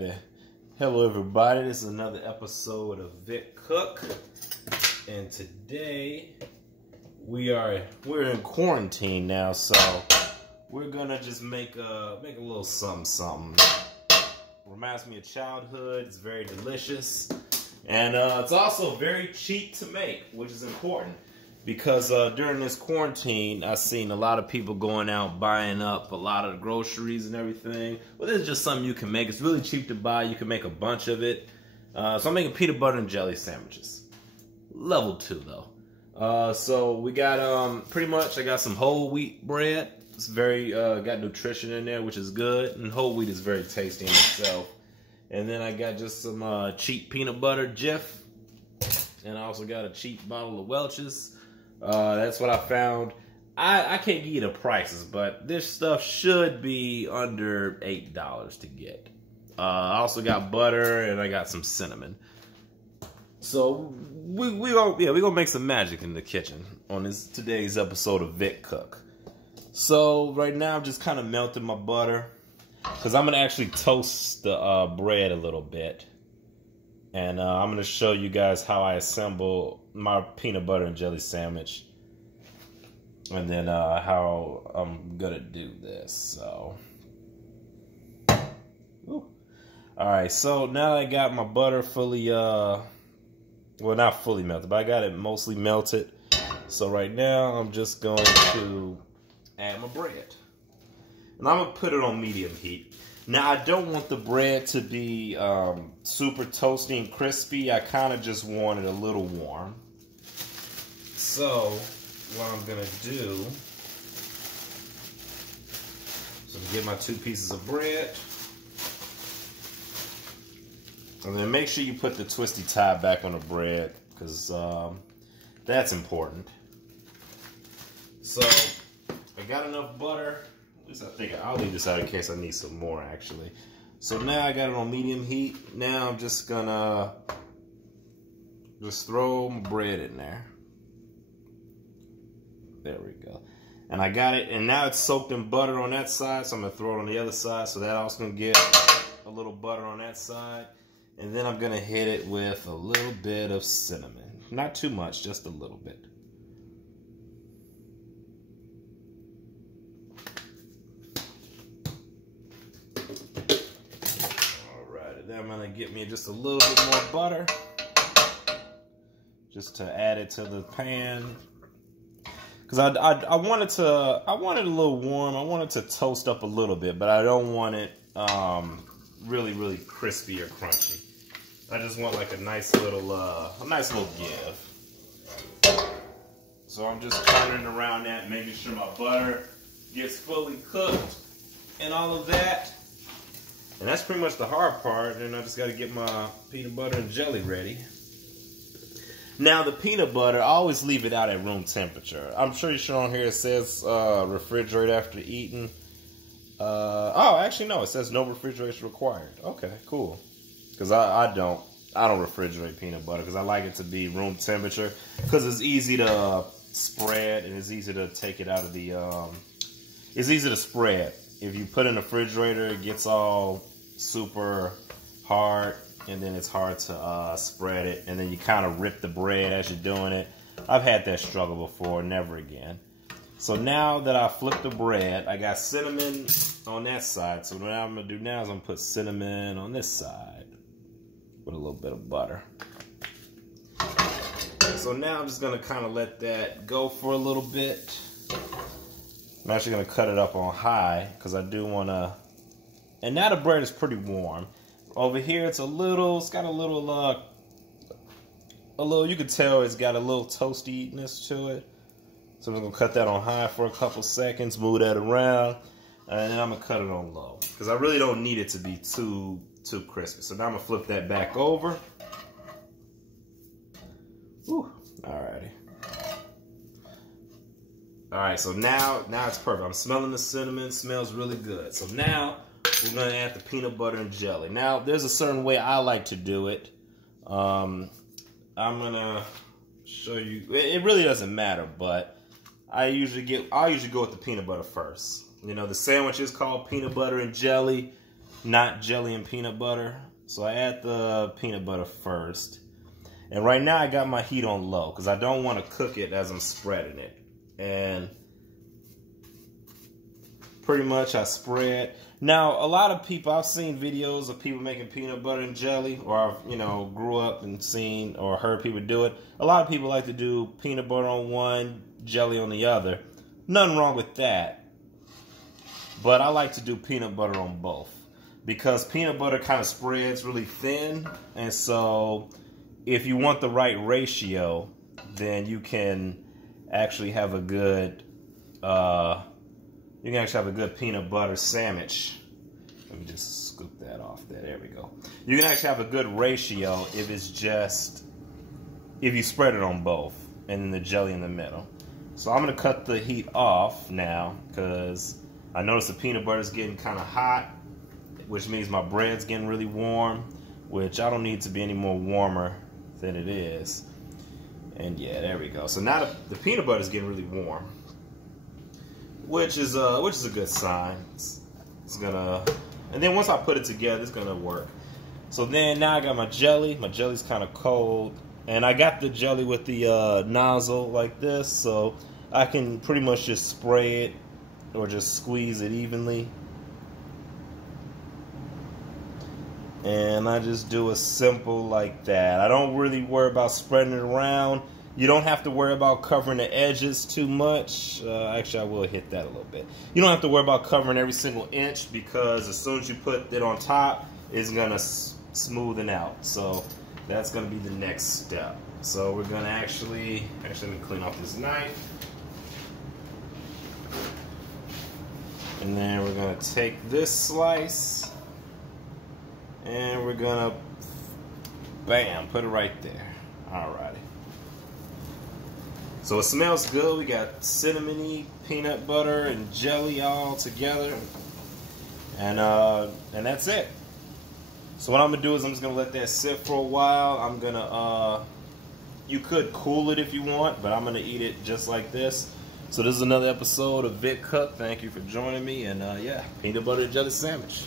Alrighty. Hello everybody, this is another episode of Vick Cook. And today we're in quarantine now, so we're gonna just make a little something. Reminds me of childhood, it's very delicious. And it's also very cheap to make, which is important. Because during this quarantine, I've seen a lot of people going out buying up a lot of the groceries and everything. Well, this is just something you can make. It's really cheap to buy. You can make a bunch of it. So I'm making peanut butter and jelly sandwiches. Level 2, though. So we got, pretty much, I got some whole wheat bread. It's very, got nutrition in there, which is good. And whole wheat is very tasty in itself. And then I got just some cheap peanut butter, Jif. And I also got a cheap bottle of Welch's. That's what I found. I can't give you the prices, but this stuff should be under $8 to get. I also got butter and I got some cinnamon. So we gonna make some magic in the kitchen on today's episode of Vick Cook. So right now I'm just kind of melting my butter because I'm gonna actually toast the bread a little bit. And I'm going to show you guys how I assemble my peanut butter and jelly sandwich. And then how I'm going to do this. So, alright, so now I got my butter fully, well, not fully melted, but I got it mostly melted. So right now I'm just going to add my bread. And I'm going to put it on medium heat. Now, I don't want the bread to be super toasty and crispy. I kind of just want it a little warm. So, what I'm going to do is get my 2 pieces of bread. And then make sure you put the twisty tie back on the bread, because that's important. So, I got enough butter. I think I'll leave this out in case I need some more, actually. So now I got it on medium heat. Now I'm just gonna throw my bread in there. There we go. And I got it, and now it's soaked in butter on that side, so I'm gonna throw it on the other side, so that also gonna get a little butter on that side. And then I'm gonna hit it with a little bit of cinnamon. Not too much, just a little bit. Then I'm gonna get me just a little bit more butter, just to add it to the pan. Cause I want it a little warm. I want it to toast up a little bit, but I don't want it really crispy or crunchy. I just want like a nice little give. So I'm just turning around that, making sure my butter gets fully cooked and all of that. And that's pretty much the hard part, and I just got to get my peanut butter and jelly ready. Now, the peanut butter, I always leave it out at room temperature. I'm sure on here it says refrigerate after eating. Oh, actually, no, it says no refrigeration required. Okay, cool. Because I don't refrigerate peanut butter because I like it to be room temperature because it's easy to spread and it's easy to take it out of the, it's easy to spread. If you put it in the refrigerator, it gets all super hard, and then it's hard to spread it, and then you kind of rip the bread as you're doing it. I've had that struggle before, never again. So now that I flipped the bread, I got cinnamon on that side. So what I'm going to do now is I'm going to put cinnamon on this side with a little bit of butter. So now I'm just going to kind of let that go for a little bit. I'm actually going to cut it up on high because I do want to, and now the bread is pretty warm. Over here it's got a little, you can tell it's got a little toastiness to it. So I'm going to cut that on high for a couple seconds, move that around, and then I'm going to cut it on low because I really don't need it to be too crispy. So now I'm going to flip that back over. Whew, alrighty. Alright, so now it's perfect. I'm smelling the cinnamon. Smells really good. So now we're going to add the peanut butter and jelly. Now, there's a certain way I like to do it. I'm going to show you. It really doesn't matter, but I usually go with the peanut butter first. You know, the sandwich is called peanut butter and jelly. not jelly and peanut butter. So I add the peanut butter first. And right now I got my heat on low because I don't want to cook it as I'm spreading it. And pretty much I spread. Now, a lot of people, I've seen videos of people making peanut butter and jelly, or I've, you know, grew up and seen or heard people do it. A lot of people like to do peanut butter on one, jelly on the other. Nothing wrong with that. But I like to do peanut butter on both because peanut butter kind of spreads really thin. And so if you want the right ratio, then you can actually have a good peanut butter sandwich. Let me just scoop that off there. There we go. You can actually have a good ratio if you spread it on both and then the jelly in the middle. So I'm going to cut the heat off now because I notice the peanut butter is getting kind of hot, which means my bread's getting really warm, which I don't need to be any more warmer than it is. And yeah, there we go. So now the peanut butter is getting really warm, which is a good sign. It's gonna, and then once I put it together, it's gonna work. So then now I got my jelly. My jelly's kind of cold, and I got the jelly with the nozzle like this, so I can pretty much just spray it or just squeeze it evenly. And I just do a simple like that. I don't really worry about spreading it around. You don't have to worry about covering the edges too much. Actually, I will hit that a little bit. You don't have to worry about covering every single inch because as soon as you put it on top, it's going to smoothen out. So that's going to be the next step. So we're going to actually let me clean off this knife. And then we're going to take this slice and we're going to, bam, put it right there. Alrighty. So it smells good. We got cinnamony peanut butter and jelly all together. And that's it. So what I'm going to do is I'm just going to let that sit for a while. I'm going to, you could cool it if you want, but I'm going to eat it just like this. So this is another episode of Vick Cook. Thank you for joining me. And yeah, peanut butter and jelly sandwich.